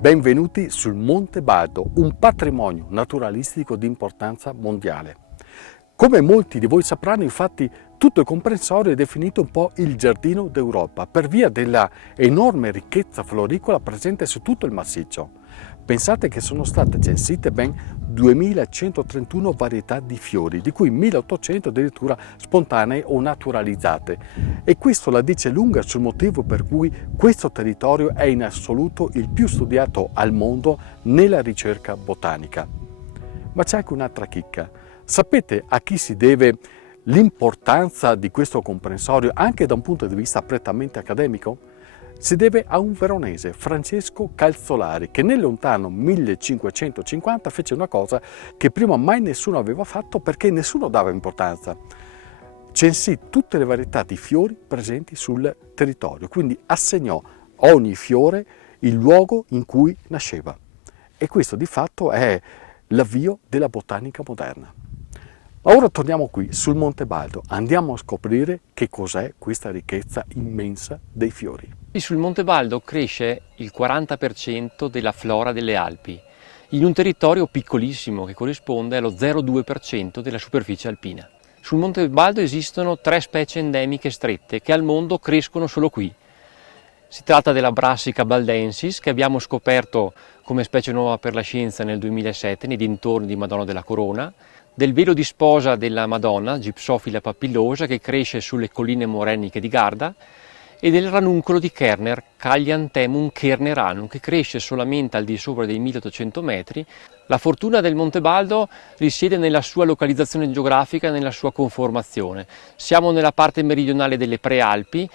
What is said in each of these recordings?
Benvenuti sul Monte Baldo, un patrimonio naturalistico di importanza mondiale. Come molti di voi sapranno, infatti, tutto il comprensorio è definito un po' il giardino d'Europa per via della enorme ricchezza floricola presente su tutto il massiccio. Pensate che sono state censite ben 2131 varietà di fiori, di cui 1800 addirittura spontanee o naturalizzate. E questo la dice lunga sul motivo per cui questo territorio è in assoluto il più studiato al mondo nella ricerca botanica. Ma c'è anche un'altra chicca. Sapete a chi si deve l'importanza di questo comprensorio anche da un punto di vista prettamente accademico? Si deve a un veronese, Francesco Calzolari, che nel lontano 1550 fece una cosa che prima mai nessuno aveva fatto perché nessuno dava importanza. Censì tutte le varietà di fiori presenti sul territorio, quindi assegnò a ogni fiore il luogo in cui nasceva. E questo di fatto è l'avvio della botanica moderna. Ma ora torniamo qui sul Monte Baldo, andiamo a scoprire che cos'è questa ricchezza immensa dei fiori. Sul Monte Baldo cresce il 40% della flora delle Alpi, in un territorio piccolissimo che corrisponde allo 0,2% della superficie alpina. Sul Monte Baldo esistono 3 specie endemiche strette che al mondo crescono solo qui. Si tratta della Brassica baldensis, che abbiamo scoperto come specie nuova per la scienza nel 2007 nei dintorni di Madonna della Corona, del velo di sposa della Madonna, Gypsophila papillosa, che cresce sulle colline moreniche di Garda, e del ranuncolo di Kerner, Callianthemum kerneranum, che cresce solamente al di sopra dei 1800 metri. La fortuna del Monte Baldo risiede nella sua localizzazione geografica e nella sua conformazione. Siamo nella parte meridionale delle Prealpi.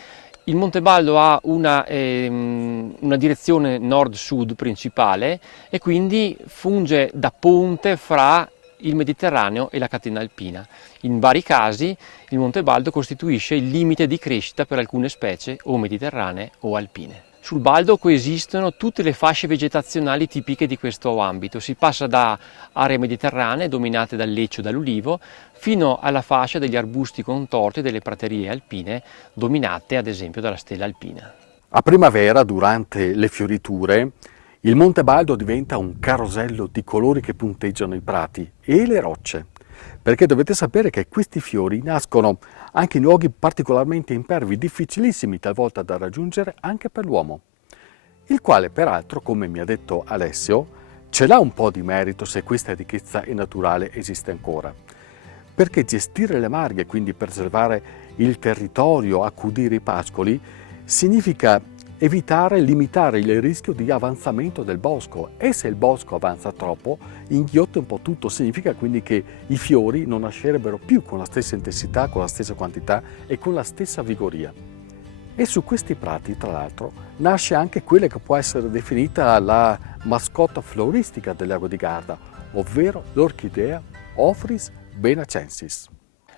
Il Monte Baldo ha una direzione nord-sud principale e quindi funge da ponte fra il Mediterraneo e la catena alpina. In vari casi il Monte Baldo costituisce il limite di crescita per alcune specie o mediterranee o alpine. Sul Baldo coesistono tutte le fasce vegetazionali tipiche di questo ambito. Si passa da aree mediterranee dominate dal leccio e dall'ulivo fino alla fascia degli arbusti contorti e delle praterie alpine dominate ad esempio dalla stella alpina. A primavera, durante le fioriture, il Monte Baldo diventa un carosello di colori che punteggiano i prati e le rocce, perché dovete sapere che questi fiori nascono anche in luoghi particolarmente impervi, difficilissimi talvolta da raggiungere anche per l'uomo, il quale peraltro, come mi ha detto Alessio, ce l'ha un po' di merito se questa ricchezza naturale esiste ancora, perché gestire le marghe, quindi preservare il territorio, accudire i pascoli, significa evitare e limitare il rischio di avanzamento del bosco, e se il bosco avanza troppo inghiotte un po' tutto, significa quindi che i fiori non nascerebbero più con la stessa intensità, con la stessa quantità e con la stessa vigoria. E su questi prati, tra l'altro, nasce anche quella che può essere definita la mascotta floristica del lago di Garda, ovvero l'orchidea Ophrys benacensis.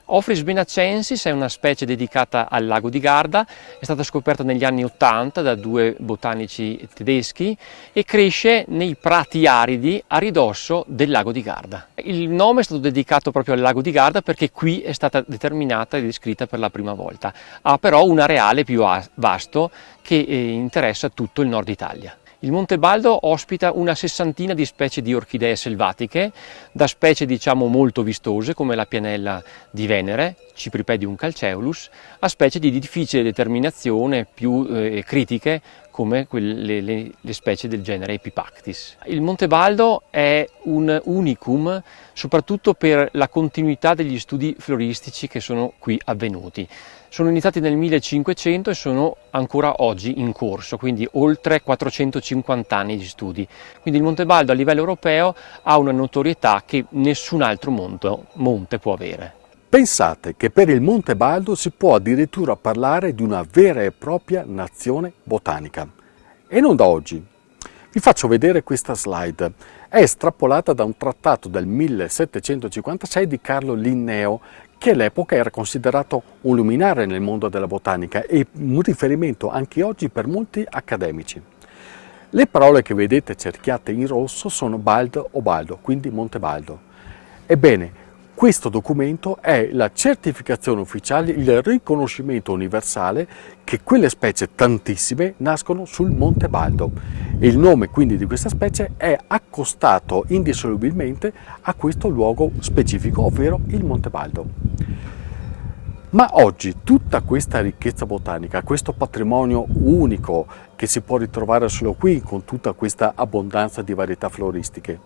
Ophrys benacensis è una specie dedicata al lago di Garda, è stata scoperta negli anni 80 da 2 botanici tedeschi e cresce nei prati aridi a ridosso del lago di Garda. Il nome è stato dedicato proprio al lago di Garda perché qui è stata determinata e descritta per la prima volta. Ha però un areale più vasto che interessa tutto il nord Italia. Il Monte Baldo ospita una 60ina di specie di orchidee selvatiche, da specie diciamo molto vistose come la pianella di Venere, Cypripedium calceolus, a specie di difficile determinazione, più critiche come le specie del genere Epipactis. Il Monte Baldo è un unicum soprattutto per la continuità degli studi floristici che sono qui avvenuti. Sono iniziati nel 1500 e sono ancora oggi in corso, quindi oltre 450 anni di studi. Quindi il Monte Baldo a livello europeo ha una notorietà che nessun altro monte può avere. Pensate che per il Monte Baldo si può addirittura parlare di una vera e propria nazione botanica. E non da oggi. Vi faccio vedere questa slide. È estrapolata da un trattato del 1756 di Carlo Linneo, che all'epoca era considerato un luminare nel mondo della botanica e un riferimento anche oggi per molti accademici. Le parole che vedete cerchiate in rosso sono Baldo o Baldo, quindi Monte Baldo. Ebbene, questo documento è la certificazione ufficiale, il riconoscimento universale che quelle specie, tantissime, nascono sul Monte Baldo. e il nome quindi di questa specie è accostato indissolubilmente a questo luogo specifico, ovvero il Monte Baldo. Ma oggi tutta questa ricchezza botanica, questo patrimonio unico che si può ritrovare solo qui con tutta questa abbondanza di varietà floristiche,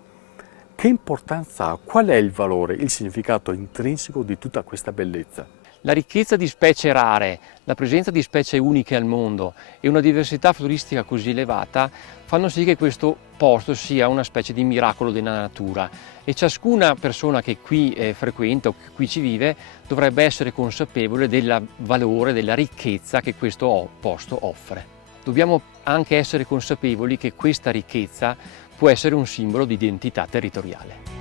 che importanza ha? Qual è il valore, il significato intrinseco di tutta questa bellezza? La ricchezza di specie rare, la presenza di specie uniche al mondo e una diversità floristica così elevata fanno sì che questo posto sia una specie di miracolo della natura e ciascuna persona che qui frequenta o che qui ci vive dovrebbe essere consapevole del valore, della ricchezza che questo posto offre. Dobbiamo anche essere consapevoli che questa ricchezza può essere un simbolo di identità territoriale.